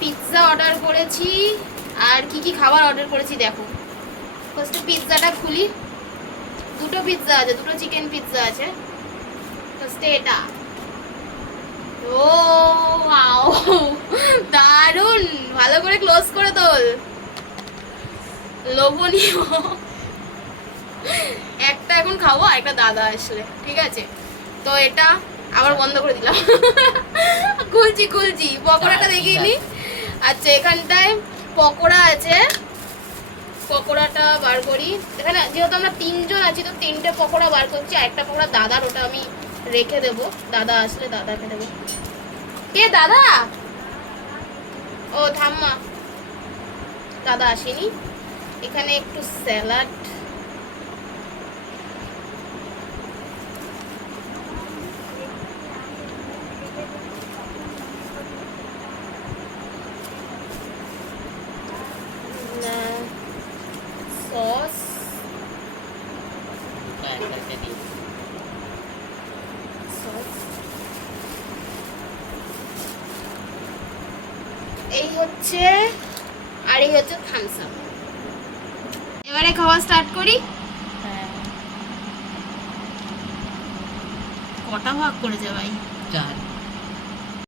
Pizza order করেছি। আর কি কি খাবার অর্ডার করেছি দেখো। ফার্স্টে পিৎজাটা খুলি। দুটো পিৎজা আছে, দুটো চিকেন পিৎজা আছে। ফার্স্টে এটা। ও ওয়াও, দারুণ, ভালো করে ক্লোজ করে তোল। লোভনীয়। একটা এখন খাবো, একটা দাদা আসলে, ঠিক আছে? তো এটা আবার বন্ধ করে দিলাম। খুলছি পকোড়াটা দেখিয়ে নি। আচ্ছা, এখানটায় পকোড়া আছে, পকোড়াটা বার করি। এখানে যেহেতু আমরা 3 জন আছি, তো 3টে পকোড়া বার করছি। একটা পকোড়া দাদার, ওটা আমি রেখে দেবো, দাদা আসলে দাদাকে দেবো। কে দাদা? ও থাম্মা, দাদা আসেনি। এখানে একটু স্যালাড, সস, এই হচ্ছে, আর এই হচ্ছে থামস আপ। এবারে খাওয়া স্টার্ট করি। কটা ভাগ করেছে ভাই? 4।